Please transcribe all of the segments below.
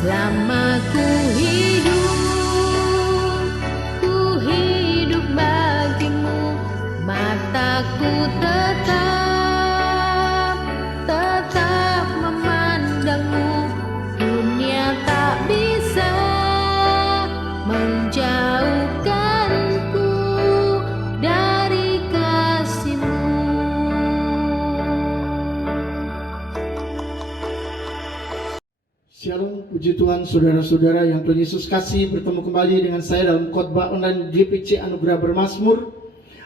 Selama ku hidup bagimu, mataku tetap memandangmu. Dunia tak bisa menjauhkanku dari kasih-Mu. Shalom, puji Tuhan saudara-saudara yang Tuhan Yesus kasih, bertemu kembali dengan saya dalam khotbah online GPC Anugerah Bermazmur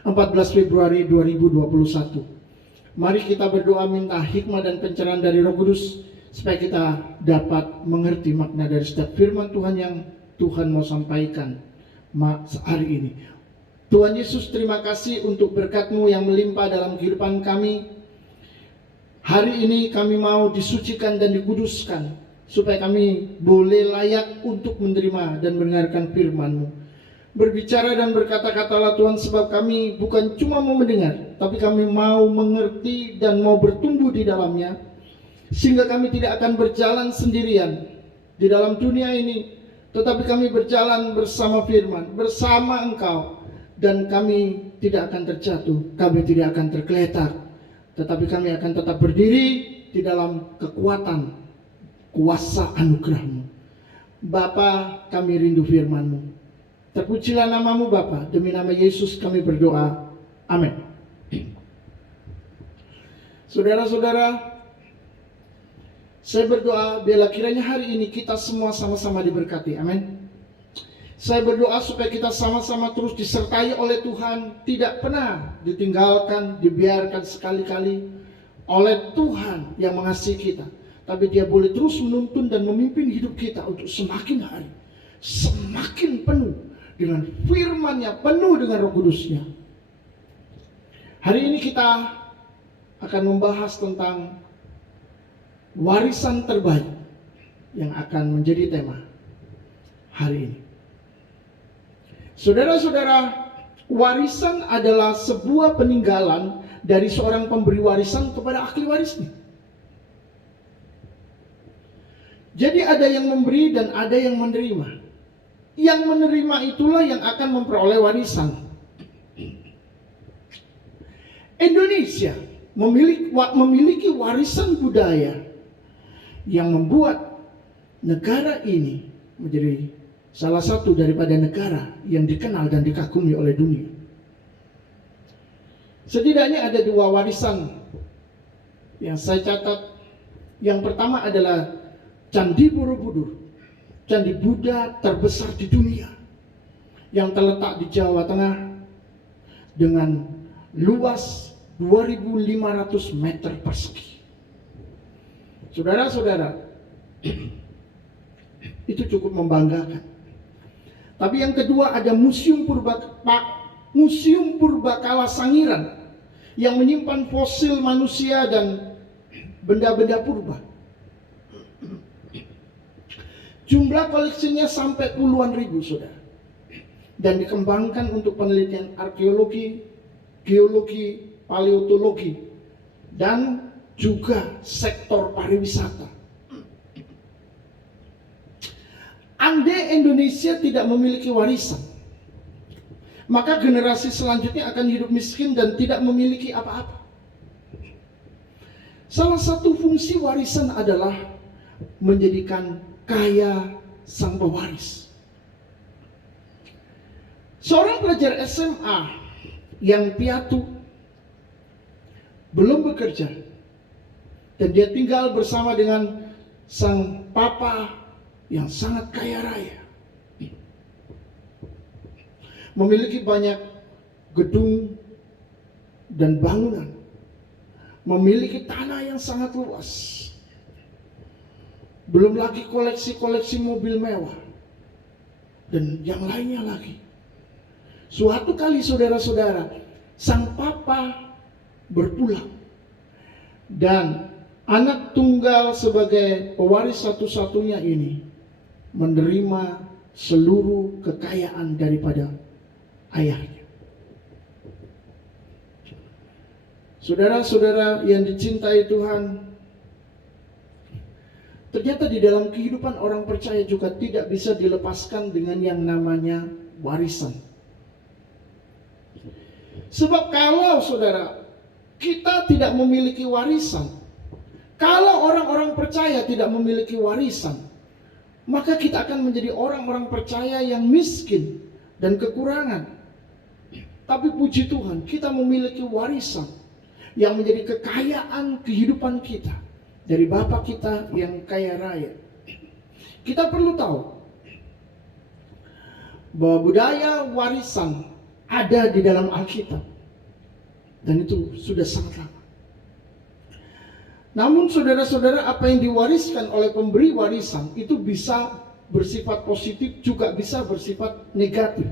14 Februari 2021. Mari kita berdoa minta hikmat dan pencerahan dari Roh Kudus supaya kita dapat mengerti makna dari setiap firman Tuhan yang Tuhan mau sampaikan hari ini. Tuhan Yesus, terima kasih untuk berkat-Mu yang melimpah dalam kehidupan kami. Hari ini kami mau disucikan dan dikuduskan supaya kami boleh layak untuk menerima dan mendengarkan firman-Mu. Berbicara dan berkata-katalah Tuhan, sebab kami bukan cuma mau mendengar, tapi kami mau mengerti dan mau bertumbuh di dalamnya, sehingga kami tidak akan berjalan sendirian di dalam dunia ini, tetapi kami berjalan bersama firman, bersama Engkau, dan kami tidak akan terjatuh, kami tidak akan tergeletak, tetapi kami akan tetap berdiri di dalam kekuatan kuasa anugerah-Mu. Bapa, kami rindu firman-Mu. Terpujilah nama-Mu Bapa, demi nama Yesus kami berdoa. Amin. Saudara-saudara, saya berdoa biarlah kiranya hari ini kita semua sama-sama diberkati. Amin. Saya berdoa supaya kita sama-sama terus disertai oleh Tuhan, tidak pernah ditinggalkan, dibiarkan sekali-kali oleh Tuhan yang mengasihi kita. Tapi Dia boleh terus menuntun dan memimpin hidup kita untuk semakin hari semakin penuh dengan firman-Nya, penuh dengan Roh Kudus-Nya. Hari ini kita akan membahas tentang warisan terbaik yang akan menjadi tema hari ini. Saudara-saudara, warisan adalah sebuah peninggalan dari seorang pemberi warisan kepada ahli warisnya. Jadi ada yang memberi dan ada yang menerima. Yang menerima itulah yang akan memperoleh warisan. Indonesia memiliki warisan budaya yang membuat negara ini menjadi salah satu daripada negara yang dikenal dan dikagumi oleh dunia. Setidaknya ada dua warisan yang saya catat. Yang pertama adalah Candi Borobudur, candi Buddha terbesar di dunia, yang terletak di Jawa Tengah dengan luas 2.500 meter persegi. Saudara-saudara, itu cukup membanggakan. Tapi yang kedua ada Museum Purbakala Sangiran yang menyimpan fosil manusia dan benda-benda purba. Jumlah koleksinya sampai puluhan ribu, saudara. Dan dikembangkan untuk penelitian arkeologi, geologi, paleontologi, dan juga sektor pariwisata. Andai Indonesia tidak memiliki warisan, maka generasi selanjutnya akan hidup miskin dan tidak memiliki apa-apa. Salah satu fungsi warisan adalah menjadikan kaya sang pewaris. Seorang pelajar SMA yang piatu, belum bekerja, dan dia tinggal bersama dengan sang papa yang sangat kaya raya, memiliki banyak gedung dan bangunan, memiliki tanah yang sangat luas, belum lagi koleksi-koleksi mobil mewah dan yang lainnya lagi. Suatu kali saudara-saudara, sang papa berpulang dan anak tunggal sebagai pewaris satu-satunya ini menerima seluruh kekayaan daripada ayahnya. Saudara-saudara yang dicintai Tuhan, ternyata di dalam kehidupan orang percaya juga tidak bisa dilepaskan dengan yang namanya warisan. Sebab kalau saudara, kita tidak memiliki warisan, kalau orang-orang percaya tidak memiliki warisan, maka kita akan menjadi orang-orang percaya yang miskin dan kekurangan. Tapi puji Tuhan, kita memiliki warisan yang menjadi kekayaan kehidupan kita dari Bapa kita yang kaya raya. Kita perlu tahu bahwa budaya warisan ada di dalam Alkitab, dan itu sudah sangat lama. Namun saudara-saudara, apa yang diwariskan oleh pemberi warisan itu bisa bersifat positif, juga bisa bersifat negatif.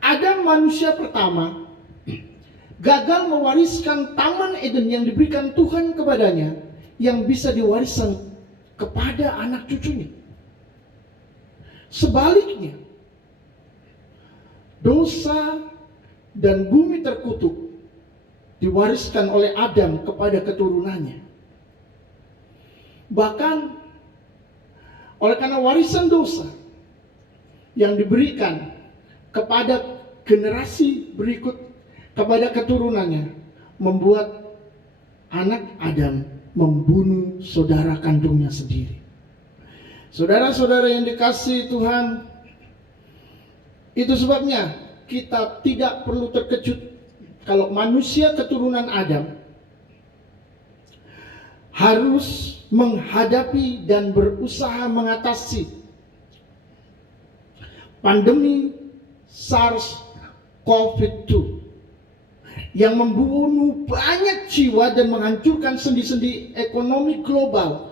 Adam manusia pertama gagal mewariskan Taman Eden yang diberikan Tuhan kepadanya, yang bisa diwariskan kepada anak cucunya. Sebaliknya, dosa dan bumi terkutuk diwariskan oleh Adam kepada keturunannya. Bahkan oleh karena warisan dosa yang diberikan kepada generasi berikut, kepada keturunannya, membuat anak Adam membunuh saudara kandungnya sendiri. Saudara-saudara yang dikasihi Tuhan, itu sebabnya kita tidak perlu terkejut kalau manusia keturunan Adam harus menghadapi dan berusaha mengatasi pandemi SARS-CoV-2 yang membunuh banyak jiwa dan menghancurkan sendi-sendi ekonomi global,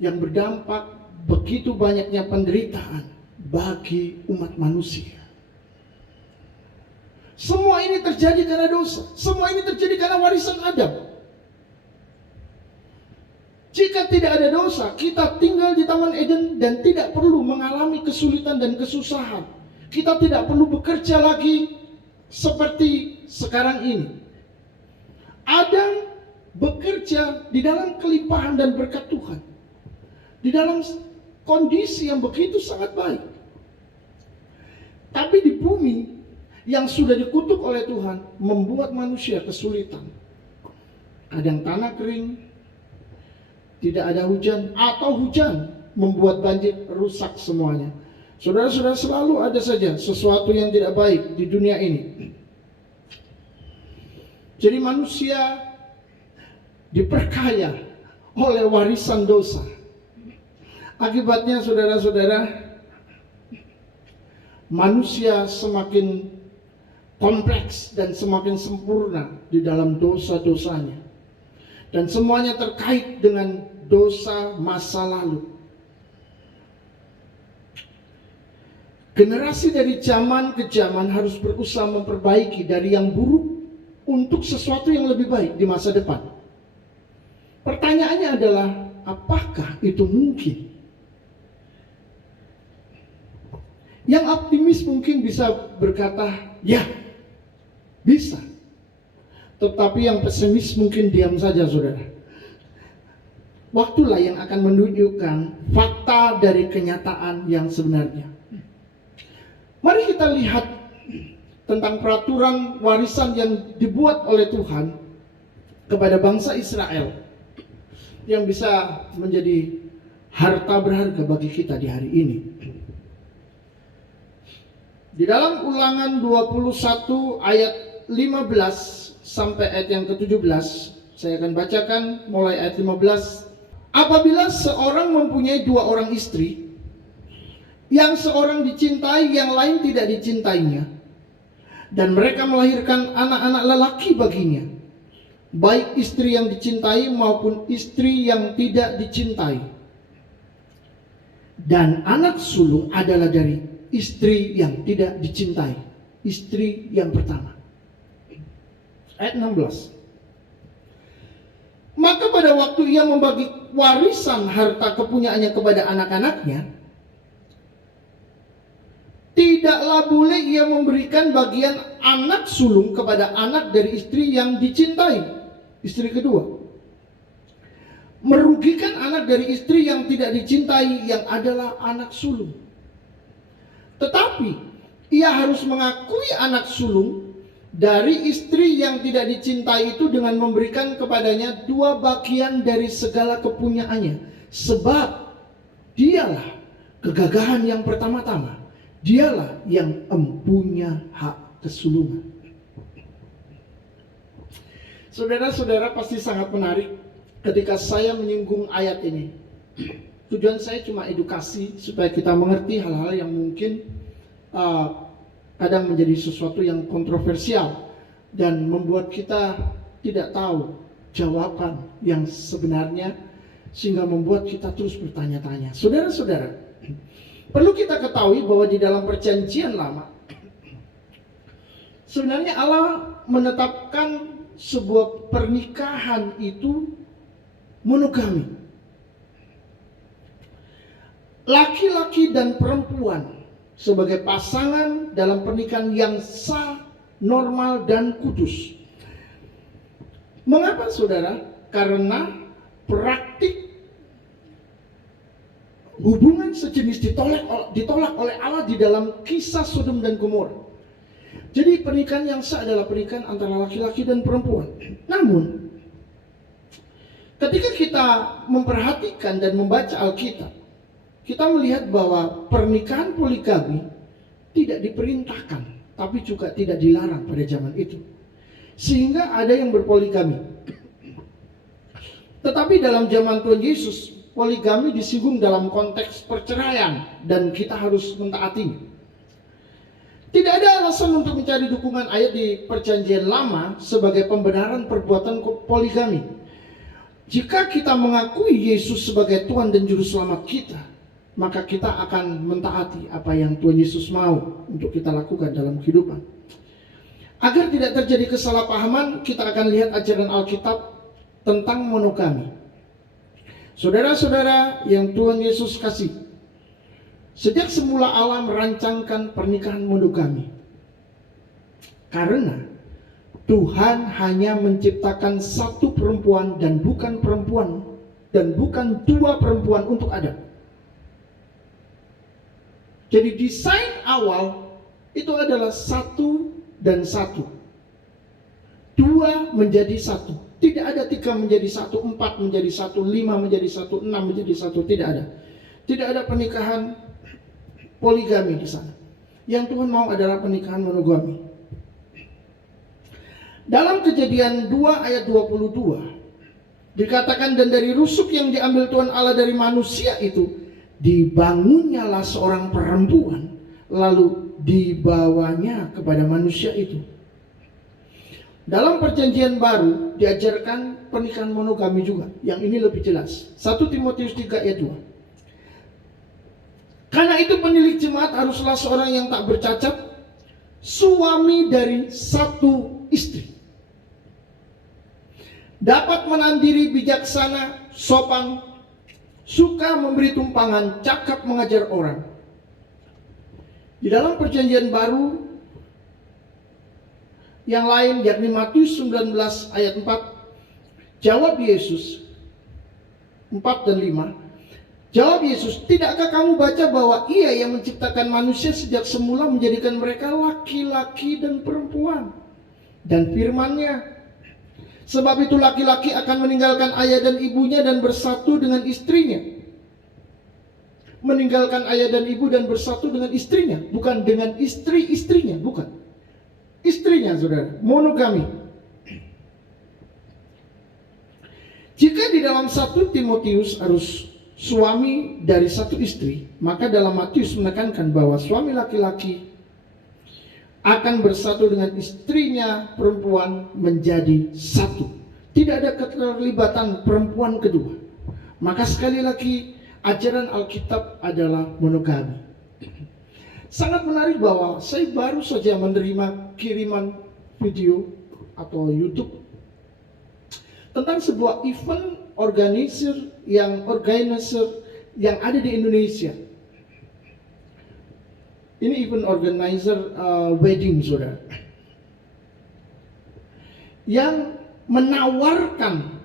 yang berdampak begitu banyaknya penderitaan bagi umat manusia. Semua ini terjadi karena dosa. Semua ini terjadi karena warisan Adam. Jika tidak ada dosa, kita tinggal di Taman Eden dan tidak perlu mengalami kesulitan dan kesusahan. Kita tidak perlu bekerja lagi seperti sekarang ini. Adam bekerja di dalam kelimpahan dan berkat Tuhan, di dalam kondisi yang begitu sangat baik. Tapi di bumi yang sudah dikutuk oleh Tuhan membuat manusia kesulitan. Kadang tanah kering, tidak ada hujan, atau hujan membuat banjir, rusak semuanya. Saudara-saudara, selalu ada saja sesuatu yang tidak baik di dunia ini. Jadi manusia diperkaya oleh warisan dosa. Akibatnya saudara-saudara, manusia semakin kompleks dan semakin sempurna di dalam dosa-dosanya. Dan semuanya terkait dengan dosa masa lalu. Generasi dari zaman ke zaman harus berusaha memperbaiki dari yang buruk untuk sesuatu yang lebih baik di masa depan. Pertanyaannya adalah, apakah itu mungkin? Yang optimis mungkin bisa berkata, ya, bisa. Tetapi yang pesimis mungkin diam saja, saudara. Waktulah yang akan menunjukkan fakta dari kenyataan yang sebenarnya. Mari kita lihat tentang peraturan warisan yang dibuat oleh Tuhan kepada bangsa Israel, yang bisa menjadi harta berharga bagi kita di hari ini. Di dalam Ulangan 21 ayat 15 sampai ayat yang ke-17, saya akan bacakan mulai ayat 15. Apabila seorang mempunyai dua orang istri, yang seorang dicintai, yang lain tidak dicintainya, dan mereka melahirkan anak-anak lelaki baginya, baik istri yang dicintai maupun istri yang tidak dicintai, dan anak sulung adalah dari istri yang tidak dicintai, istri yang pertama. Ayat 16. Maka pada waktu ia membagi warisan harta kepunyaannya kepada anak-anaknya, tidaklah boleh ia memberikan bagian anak sulung kepada anak dari istri yang dicintai, istri kedua. merugikan anak dari istri yang tidak dicintai, yang adalah anak sulung. Tetapi ia harus mengakui anak sulung dari istri yang tidak dicintai itu dengan memberikan kepadanya 2 bagian dari segala kepunyaannya. Sebab dialah kegagahan yang pertama-tama, dialah yang empunya hak kesulungan. Saudara-saudara, pasti sangat menarik ketika saya menyinggung ayat ini. Tujuan saya cuma edukasi supaya kita mengerti hal-hal yang mungkin kadang menjadi sesuatu yang kontroversial dan membuat kita tidak tahu jawaban yang sebenarnya, sehingga membuat kita terus bertanya-tanya. Saudara-saudara, perlu kita ketahui bahwa di dalam perjanjian lama sebenarnya Allah menetapkan sebuah pernikahan itu monogami. Laki-laki dan perempuan sebagai pasangan dalam pernikahan yang sah, normal, dan kudus. Mengapa saudara? Karena praktik hubungan sejenis ditolak oleh Allah di dalam kisah Sodom dan Gomora. Jadi pernikahan yang sah adalah pernikahan antara laki-laki dan perempuan. Namun ketika kita memperhatikan dan membaca Alkitab, kita melihat bahwa pernikahan poligami tidak diperintahkan, tapi juga tidak dilarang pada zaman itu. Sehingga ada yang berpoligami. Tetapi dalam zaman Tuhan Yesus, poligami disinggung dalam konteks perceraian dan kita harus mentaatinya. Tidak ada alasan untuk mencari dukungan ayat di Perjanjian Lama sebagai pembenaran perbuatan poligami. Jika kita mengakui Yesus sebagai Tuhan dan Juru Selamat kita, maka kita akan mentaati apa yang Tuhan Yesus mau untuk kita lakukan dalam kehidupan. Agar tidak terjadi kesalahpahaman, kita akan lihat ajaran Alkitab tentang monogami. Saudara-saudara yang Tuhan Yesus kasih, sejak semula Allah merancangkan pernikahan monogami. Karena Tuhan hanya menciptakan satu perempuan dan bukan 2 perempuan untuk Adam. Jadi desain awal itu adalah 1 dan 1. 2 menjadi 1. Tidak ada 3 menjadi 1, 4 menjadi 1, 5 menjadi 1, 6 menjadi 1. Tidak ada. Tidak ada pernikahan poligami di sana. Yang Tuhan mau adalah pernikahan monogami. Dalam Kejadian 2 ayat 22 dikatakan, dan dari rusuk yang diambil Tuhan Allah dari manusia itu dibangunnyalah seorang perempuan, lalu dibawanya kepada manusia itu. Dalam Perjanjian Baru diajarkan pernikahan monogami juga. Yang ini lebih jelas. 1 Timotius 3 ayat 2. Karena itu penilik jemaat haruslah seorang yang tak bercacat, suami dari 1 istri, dapat menahan diri, bijaksana, sopan, suka memberi tumpangan, cakap mengajar orang. Di dalam Perjanjian Baru yang lain, yakni Matius 19 ayat 4, jawab Yesus 4 dan 5. Jawab Yesus, tidakkah kamu baca bahwa Ia yang menciptakan manusia sejak semula menjadikan mereka laki-laki dan perempuan? Dan firman-Nya, sebab itu laki-laki akan meninggalkan ayah dan ibunya dan bersatu dengan istrinya. Meninggalkan ayah dan ibu dan bersatu dengan istrinya, bukan dengan istri-istrinya, bukan. Istrinya, saudara, monogami. Jika di dalam 1 Timotius harus suami dari 1 istri, maka dalam Matius menekankan bahwa suami laki-laki akan bersatu dengan istrinya perempuan menjadi 1. Tidak ada keterlibatan perempuan kedua. Maka sekali lagi ajaran Alkitab adalah monogami. Sangat menarik bahwa saya baru saja menerima kiriman video atau YouTube tentang sebuah event organizer yang ada di Indonesia. Ini event organizer wedding, saudara, yang menawarkan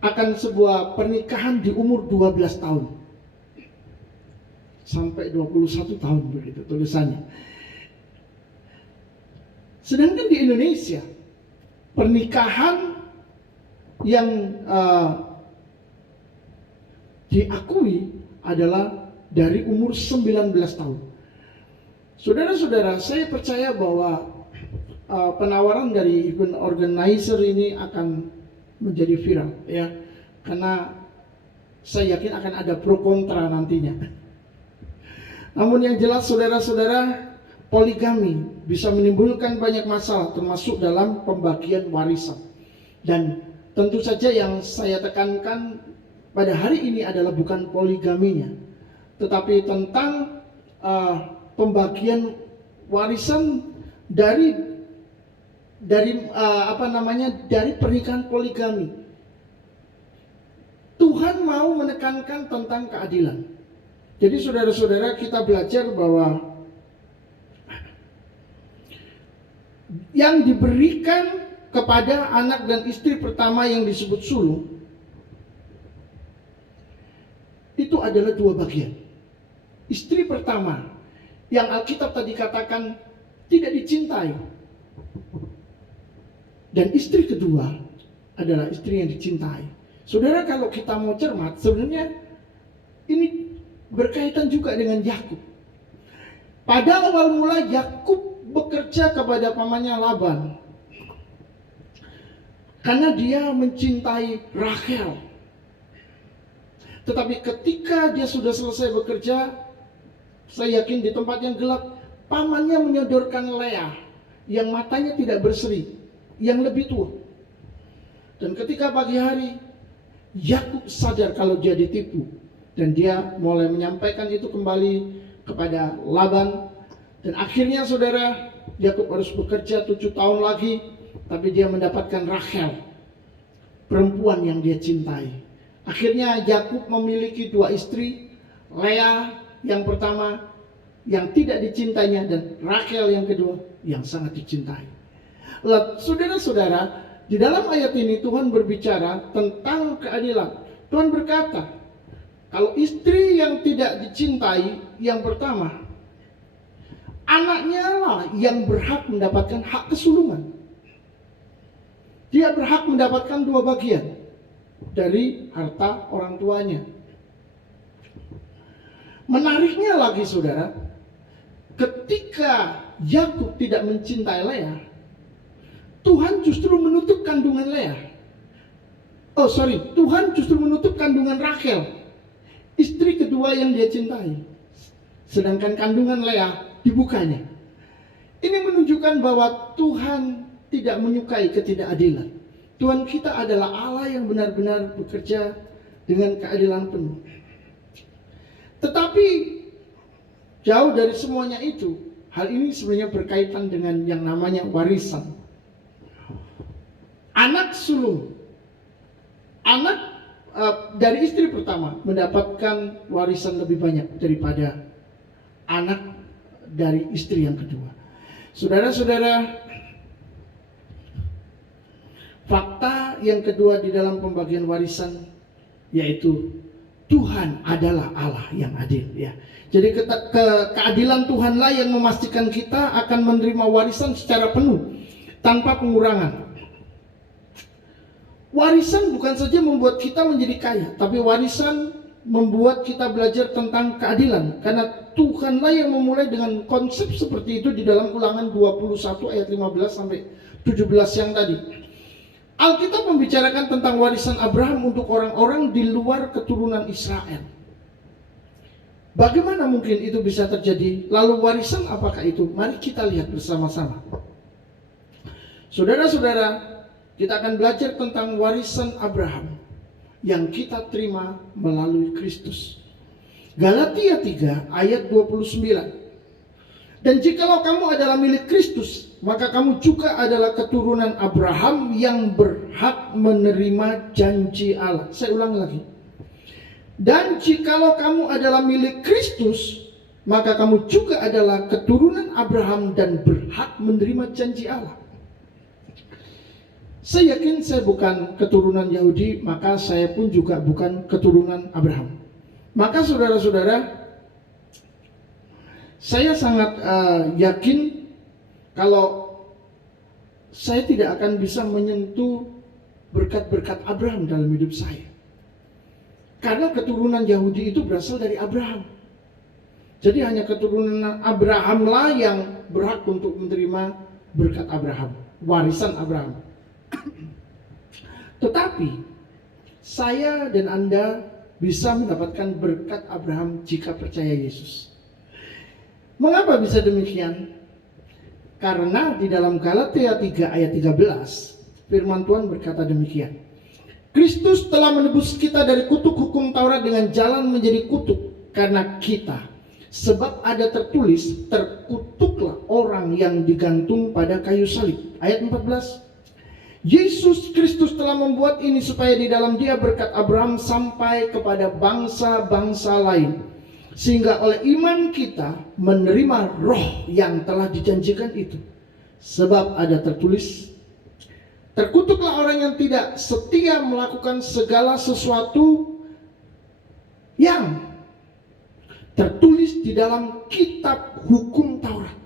akan sebuah pernikahan di umur 12 tahun. Sampai 21 tahun begitu tulisannya. Sedangkan di Indonesia, pernikahan yang diakui adalah dari umur 19 tahun. Saudara-saudara, saya percaya bahwa penawaran dari event organizer ini akan menjadi viral, ya, karena saya yakin akan ada pro kontra nantinya. Namun yang jelas, saudara-saudara, poligami bisa menimbulkan banyak masalah, termasuk dalam pembagian warisan. Dan tentu saja yang saya tekankan pada hari ini adalah bukan poligaminya, tetapi tentang pembagian warisan dari pernikahan poligami. Tuhan mau menekankan tentang keadilan. Jadi saudara-saudara, kita belajar bahwa yang diberikan kepada anak dan istri pertama yang disebut sulung itu adalah dua bagian. Istri pertama yang Alkitab tadi katakan tidak dicintai, dan istri kedua adalah istri yang dicintai. Saudara, kalau kita mau cermat, sebenarnya ini berkaitan juga dengan Yakub. Pada awal mula Yakub bekerja kepada pamannya Laban karena dia mencintai Rachel. Tetapi ketika dia sudah selesai bekerja, saya yakin di tempat yang gelap, pamannya menyodorkan Leah yang matanya tidak berseri, yang lebih tua. Dan ketika pagi hari, Yakub sadar kalau dia ditipu, dan dia mulai menyampaikan itu kembali kepada Laban. Dan akhirnya saudara, Yakub harus bekerja 7 tahun lagi, tapi dia mendapatkan Rachel, perempuan yang dia cintai. Akhirnya Yakub memiliki 2 istri, Leah yang pertama yang tidak dicintainya, dan Rachel yang kedua yang sangat dicintai. Saudara-saudara, di dalam ayat ini Tuhan berbicara tentang keadilan. Tuhan berkata, kalau istri yang tidak dicintai yang pertama, anaknya lah yang berhak mendapatkan hak kesulungan. Dia berhak mendapatkan 2 bagian dari harta orang tuanya. Menariknya lagi saudara, ketika Yakub tidak mencintai Leah, Tuhan justru menutup kandungan Leah. Tuhan justru menutup kandungan Rachel, istri kedua yang dia cintai. Sedangkan kandungan Leah dibukanya. Ini menunjukkan bahwa Tuhan tidak menyukai ketidakadilan. Tuhan kita adalah Allah yang benar-benar bekerja dengan keadilan penuh. Tetapi jauh dari semuanya itu, hal ini sebenarnya berkaitan dengan yang namanya warisan. Anak sulung, anak dari istri pertama mendapatkan warisan lebih banyak daripada anak dari istri yang kedua. Saudara-saudara, fakta yang kedua di dalam pembagian warisan yaitu Tuhan adalah Allah yang adil, ya. Jadi keadilan Tuhanlah yang memastikan kita akan menerima warisan secara penuh tanpa pengurangan. Warisan bukan saja membuat kita menjadi kaya, tapi warisan membuat kita belajar tentang keadilan, karena Tuhanlah yang memulai dengan konsep seperti itu di dalam Ulangan 21 ayat 15 sampai 17 yang tadi. Alkitab membicarakan tentang warisan Abraham untuk orang-orang di luar keturunan Israel. Bagaimana mungkin itu bisa terjadi? Lalu warisan apakah itu? Mari kita lihat bersama-sama. Saudara-saudara, kita akan belajar tentang warisan Abraham yang kita terima melalui Kristus. Galatia 3 ayat 29. Dan jikalau kamu adalah milik Kristus, maka kamu juga adalah keturunan Abraham yang berhak menerima janji Allah. Saya ulang lagi. Dan jikalau kamu adalah milik Kristus, maka kamu juga adalah keturunan Abraham dan berhak menerima janji Allah. Saya yakin saya bukan keturunan Yahudi, maka saya pun juga bukan keturunan Abraham. Maka saudara-saudara, saya sangat yakin kalau saya tidak akan bisa menyentuh berkat-berkat Abraham dalam hidup saya. Karena keturunan Yahudi itu berasal dari Abraham. Jadi hanya keturunan Abrahamlah yang berhak untuk menerima berkat Abraham, warisan Abraham. Tetapi saya dan Anda bisa mendapatkan berkat Abraham jika percaya Yesus. Mengapa bisa demikian? Karena di dalam Galatia 3 ayat 13 firman Tuhan berkata demikian. Kristus telah menebus kita dari kutuk hukum Taurat dengan jalan menjadi kutuk karena kita. Sebab ada tertulis, terkutuklah orang yang digantung pada kayu salib. Ayat 14. Yesus Kristus telah membuat ini supaya di dalam Dia berkat Abraham sampai kepada bangsa-bangsa lain, sehingga oleh iman kita menerima roh yang telah dijanjikan itu. Sebab ada tertulis, terkutuklah orang yang tidak setia melakukan segala sesuatu yang tertulis di dalam kitab hukum Taurat.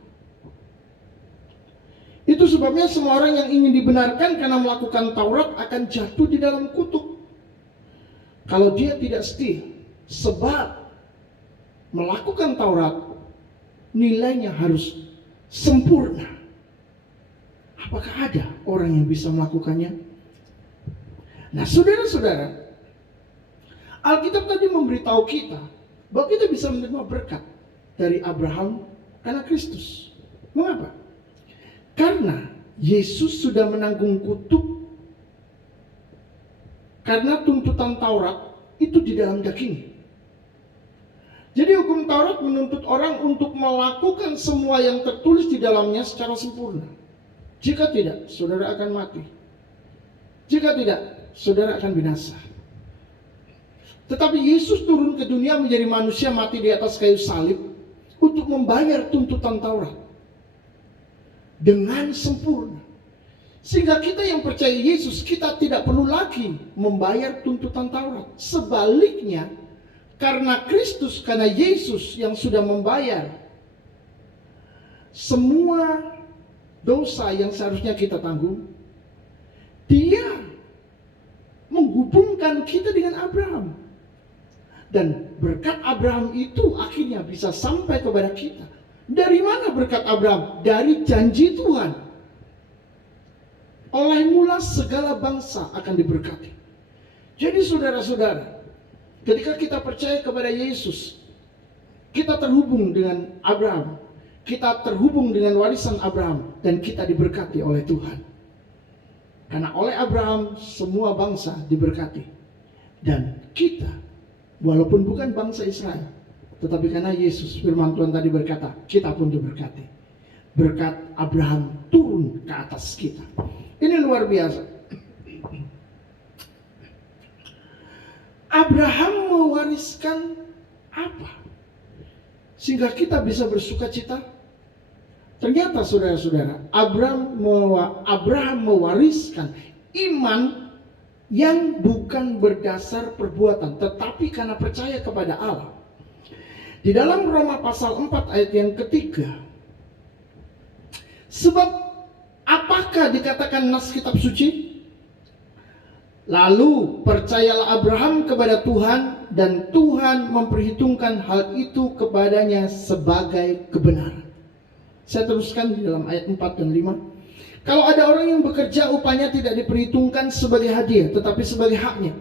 Itu sebabnya semua orang yang ingin dibenarkan karena melakukan Taurat akan jatuh di dalam kutuk kalau dia tidak setia. Sebab melakukan Taurat nilainya harus sempurna. Apakah ada orang yang bisa melakukannya? Nah, saudara-saudara, Alkitab tadi memberitahu kita bahwa kita bisa menerima berkat dari Abraham karena Kristus. Mengapa? Karena Yesus sudah menanggung kutuk. Karena tuntutan Taurat itu di dalam daging. Jadi hukum Taurat menuntut orang untuk melakukan semua yang tertulis di dalamnya secara sempurna. Jika tidak, saudara akan mati. Jika tidak, saudara akan binasa. Tetapi Yesus turun ke dunia menjadi manusia, mati di atas kayu salib untuk membayar tuntutan Taurat dengan sempurna. Sehingga kita yang percaya Yesus, kita tidak perlu lagi membayar tuntutan Taurat. Sebaliknya, karena Kristus, karena Yesus yang sudah membayar semua dosa yang seharusnya kita tanggung, Dia menghubungkan kita dengan Abraham. Dan berkat Abraham itu akhirnya bisa sampai kepada kita. Dari mana berkat Abraham? Dari janji Tuhan. Oleh mula segala bangsa akan diberkati. Jadi saudara-saudara, ketika kita percaya kepada Yesus, kita terhubung dengan Abraham. Kita terhubung dengan warisan Abraham. Dan kita diberkati oleh Tuhan. Karena oleh Abraham semua bangsa diberkati. Dan kita, walaupun bukan bangsa Israel, tetapi karena Yesus, firman Tuhan tadi berkata, kita pun diberkati. Berkat Abraham turun ke atas kita. Ini luar biasa. Abraham mewariskan apa? Sehingga kita bisa bersuka cita. Ternyata saudara-saudara, Abraham mewariskan iman yang bukan berdasar perbuatan, tetapi karena percaya kepada Allah. Di dalam Roma pasal 4 ayat yang ketiga, sebab apakah dikatakan nas kitab suci? Lalu percayalah Abraham kepada Tuhan, dan Tuhan memperhitungkan hal itu kepadanya sebagai kebenaran. Saya teruskan di dalam ayat 4 dan 5. Kalau ada orang yang bekerja, upahnya tidak diperhitungkan sebagai hadiah, tetapi sebagai haknya.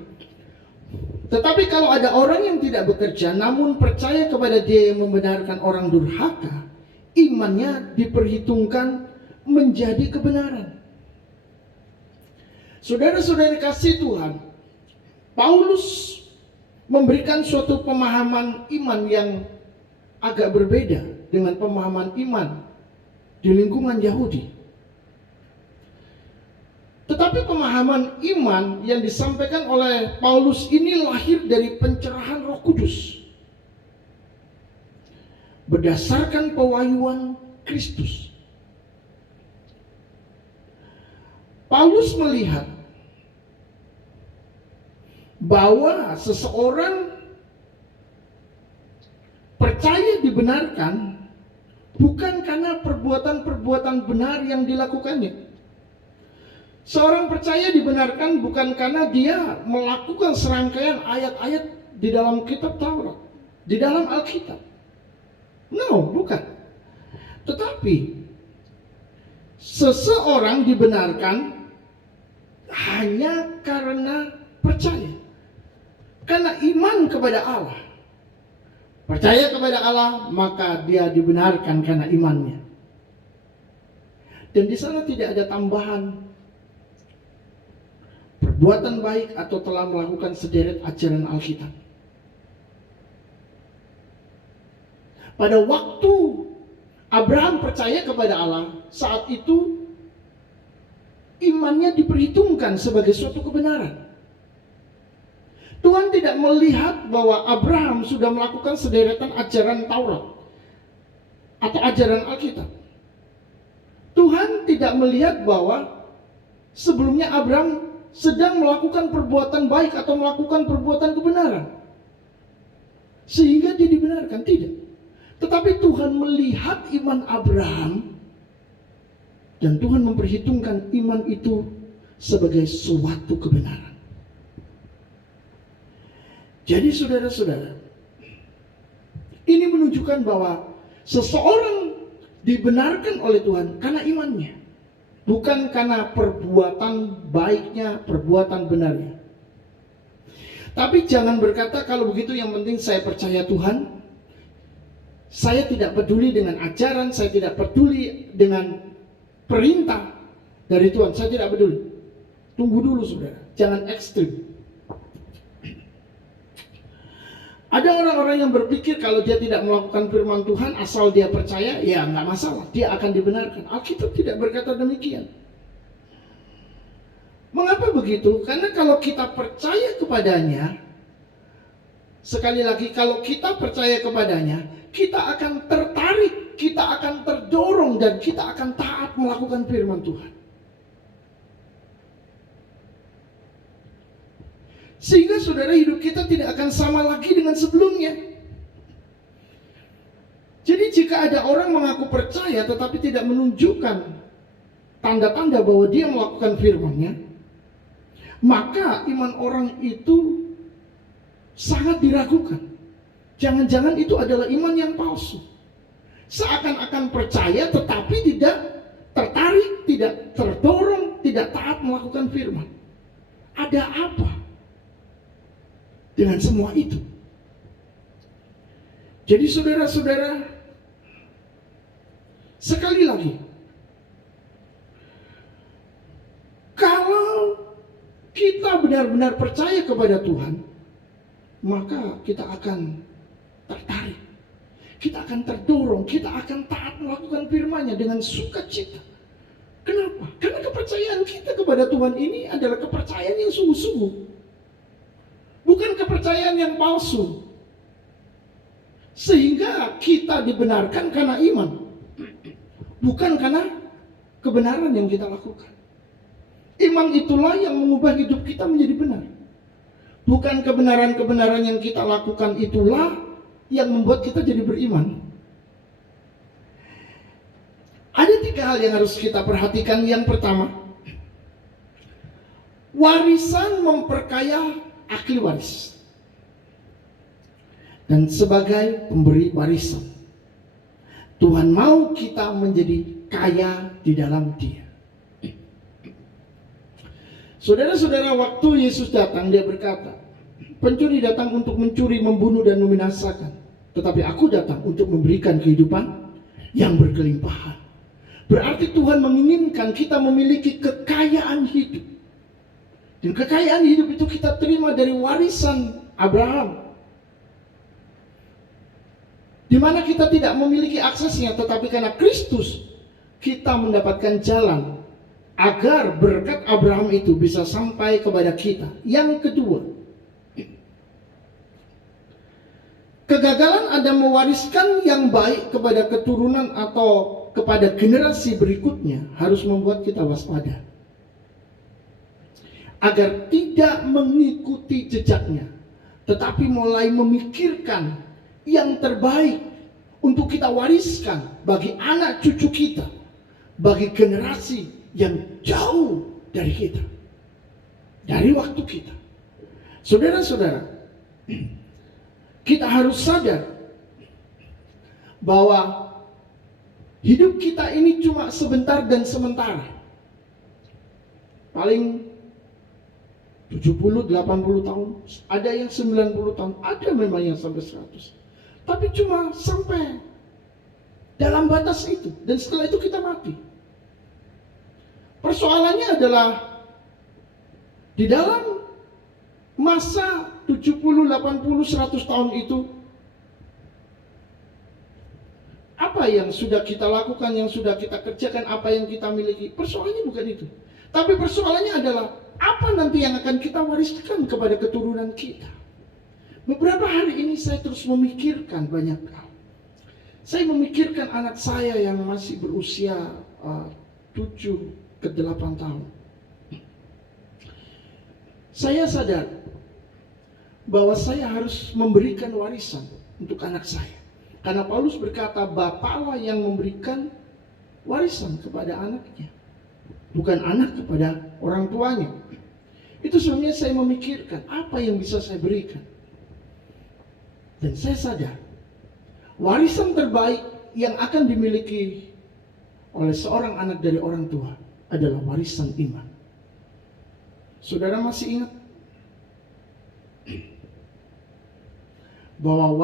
Tetapi kalau ada orang yang tidak bekerja, namun percaya kepada Dia yang membenarkan orang durhaka, imannya diperhitungkan menjadi kebenaran. Saudara-saudara kasih Tuhan, Paulus memberikan suatu pemahaman iman yang agak berbeda dengan pemahaman iman di lingkungan Yahudi. Tetapi pemahaman iman yang disampaikan oleh Paulus ini lahir dari pencerahan Roh Kudus. Berdasarkan pewahyuan Kristus. Paulus melihat bahwa seseorang percaya dibenarkan bukan karena perbuatan-perbuatan benar yang dilakukannya. Seorang percaya dibenarkan bukan karena dia melakukan serangkaian ayat-ayat di dalam kitab Taurat, di dalam Alkitab. No, bukan. Tetapi seseorang dibenarkan hanya karena percaya. Karena iman kepada Allah. Percaya kepada Allah, maka dia dibenarkan karena imannya. Dan di sana tidak ada tambahan perbuatan baik atau telah melakukan sederet ajaran Alkitab. Pada waktu Abraham percaya kepada Allah, saat itu imannya diperhitungkan sebagai suatu kebenaran. Tuhan tidak melihat bahwa Abraham sudah melakukan sederetan ajaran Taurat atau ajaran Alkitab. Tuhan tidak melihat bahwa sebelumnya Abraham sedang melakukan perbuatan baik atau melakukan perbuatan kebenaran sehingga dia dibenarkan, tidak. Tetapi Tuhan melihat iman Abraham dan Tuhan memperhitungkan iman itu sebagai suatu kebenaran. Jadi saudara-saudara, ini menunjukkan bahwa seseorang dibenarkan oleh Tuhan karena imannya, bukan karena perbuatan baiknya, perbuatan benarnya. Tapi jangan berkata kalau begitu yang penting saya percaya Tuhan, saya tidak peduli dengan ajaran, saya tidak peduli dengan perintah dari Tuhan, saya tidak peduli. Tunggu dulu saudara, jangan ekstrim. Ada orang-orang yang berpikir kalau dia tidak melakukan firman Tuhan, asal dia percaya, ya nggak masalah, dia akan dibenarkan. Alkitab tidak berkata demikian. Mengapa begitu? Karena kalau kita percaya kepadanya, sekali lagi kalau kita percaya kepadanya, kita akan tertarik, kita akan terdorong, dan kita akan taat melakukan firman Tuhan. Sehingga saudara, hidup kita tidak akan sama lagi dengan sebelumnya. Jadi jika ada orang mengaku percaya tetapi tidak menunjukkan tanda-tanda bahwa dia melakukan firman-Nya, maka iman orang itu sangat diragukan. Jangan-jangan itu adalah iman yang palsu. Seakan-akan percaya tetapi tidak tertarik, tidak terdorong, tidak taat melakukan firman. Ada apa dengan semua itu? Jadi saudara-saudara, sekali lagi, kalau kita benar-benar percaya kepada Tuhan, maka kita akan tertarik, kita akan terdorong, kita akan taat melakukan firman-Nya dengan sukacita. Kenapa? Karena kepercayaan kita kepada Tuhan ini adalah kepercayaan yang sungguh-sungguh, bukan kepercayaan yang palsu. Sehingga kita dibenarkan karena iman, bukan karena kebenaran yang kita lakukan. Iman itulah yang mengubah hidup kita menjadi benar. Bukan kebenaran-kebenaran yang kita lakukan itulah yang membuat kita jadi beriman. Ada 3 hal yang harus kita perhatikan. Yang pertama, warisan memperkaya ahli waris. Dan sebagai pemberi warisan, Tuhan mau kita menjadi kaya di dalam Dia. Saudara-saudara, waktu Yesus datang, Dia berkata, pencuri datang untuk mencuri, membunuh, dan membinasakan. Tetapi aku datang untuk memberikan kehidupan yang berkelimpahan. Berarti Tuhan menginginkan kita memiliki kekayaan hidup. Dan kekayaan hidup itu kita terima dari warisan Abraham, di mana kita tidak memiliki aksesnya, tetapi karena Kristus kita mendapatkan jalan agar berkat Abraham itu bisa sampai kepada kita. Yang kedua, kegagalan Adam mewariskan yang baik kepada keturunan atau kepada generasi berikutnya harus membuat kita waspada. agar tidak mengikuti jejaknya, tetapi mulai memikirkan yang terbaik untuk kita wariskan bagi anak cucu kita, bagi generasi yang jauh dari kita, dari waktu kita. Saudara-saudara, kita harus sadar bahwa hidup kita ini cuma sebentar dan sementara. Paling 70, 80 tahun, ada yang 90 tahun, ada memang yang sampai 100. Tapi cuma sampai dalam batas itu, dan setelah itu kita mati. Persoalannya adalah di dalam masa 70, 80, 100 tahun itu, apa yang sudah kita lakukan, yang sudah kita kerjakan, apa yang kita miliki. Persoalannya bukan itu. Tapi persoalannya adalah apa nanti yang akan kita wariskan kepada keturunan kita. Beberapa hari ini saya terus memikirkan banyak hal. Saya memikirkan anak saya yang masih berusia 7 ke 8 tahun. Saya sadar bahwa saya harus memberikan warisan untuk anak saya. Karena Paulus berkata, bapaklah yang memberikan warisan kepada anaknya, bukan anak kepada orang tuanya. Itu sebabnya saya memikirkan apa yang bisa saya berikan. Dan saya sadar, warisan terbaik yang akan dimiliki oleh seorang anak dari orang tua adalah warisan iman. Saudara masih ingat bahwa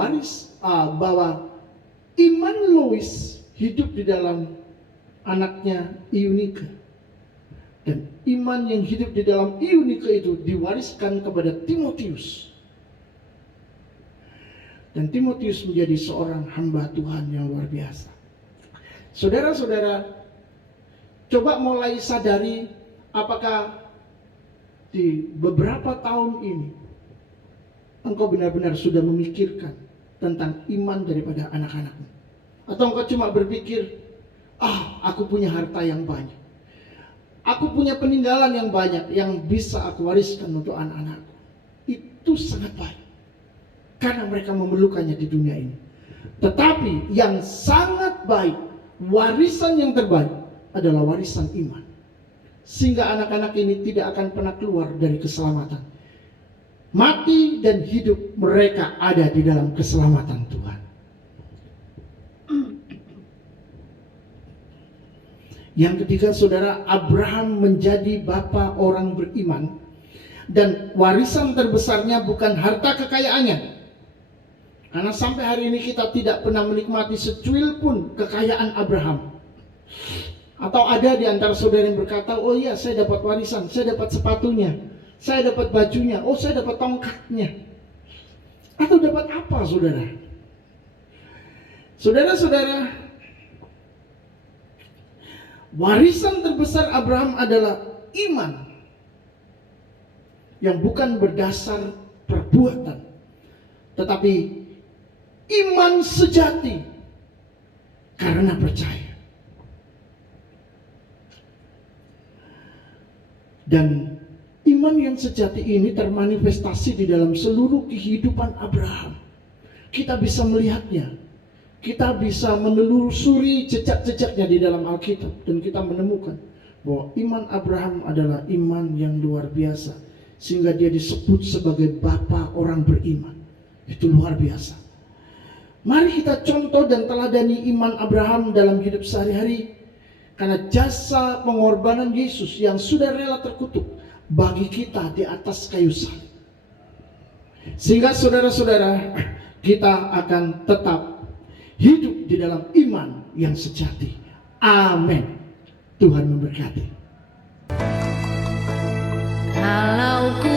iman Lois hidup di dalam anaknya Eunika, dan iman yang hidup di dalam Eunika itu diwariskan kepada Timotius, dan Timotius menjadi seorang hamba Tuhan yang luar biasa. Saudara-saudara, coba mulai sadari apakah di beberapa tahun ini engkau benar-benar sudah memikirkan tentang iman daripada anak-anakmu? Atau engkau cuma berpikir, aku punya harta yang banyak, aku punya peninggalan yang banyak yang bisa aku wariskan untuk anak-anakku. Itu sangat baik, karena mereka memerlukannya di dunia ini. Tetapi yang sangat baik, warisan yang terbaik adalah warisan iman. Sehingga anak-anak ini tidak akan pernah keluar dari keselamatan. Mati dan hidup mereka ada di dalam keselamatan Tuhan. Yang ketiga, saudara, Abraham menjadi bapa orang beriman. Dan warisan terbesarnya bukan harta kekayaannya. Karena sampai hari ini kita tidak pernah menikmati secuil pun kekayaan Abraham. Atau ada di antara saudara yang berkata, oh iya, saya dapat warisan, saya dapat sepatunya, saya dapat bajunya, oh saya dapat tongkatnya. Atau dapat apa, saudara? Saudara-saudara, warisan terbesar Abraham adalah iman yang bukan berdasar perbuatan, tetapi iman sejati karena percaya. Dan iman yang sejati ini termanifestasi di dalam seluruh kehidupan Abraham. Kita bisa melihatnya, kita bisa menelusuri jejak-jejaknya di dalam Alkitab, dan kita menemukan bahwa iman Abraham adalah iman yang luar biasa, sehingga dia disebut sebagai bapa orang beriman. Itu luar biasa. Mari kita contoh dan teladani iman Abraham dalam hidup sehari-hari, karena jasa pengorbanan Yesus yang sudah rela terkutuk bagi kita di atas kayu salib. Sehingga saudara-saudara, kita akan tetap hidup di dalam iman yang sejati. Amin. Tuhan memberkati. Kalau ku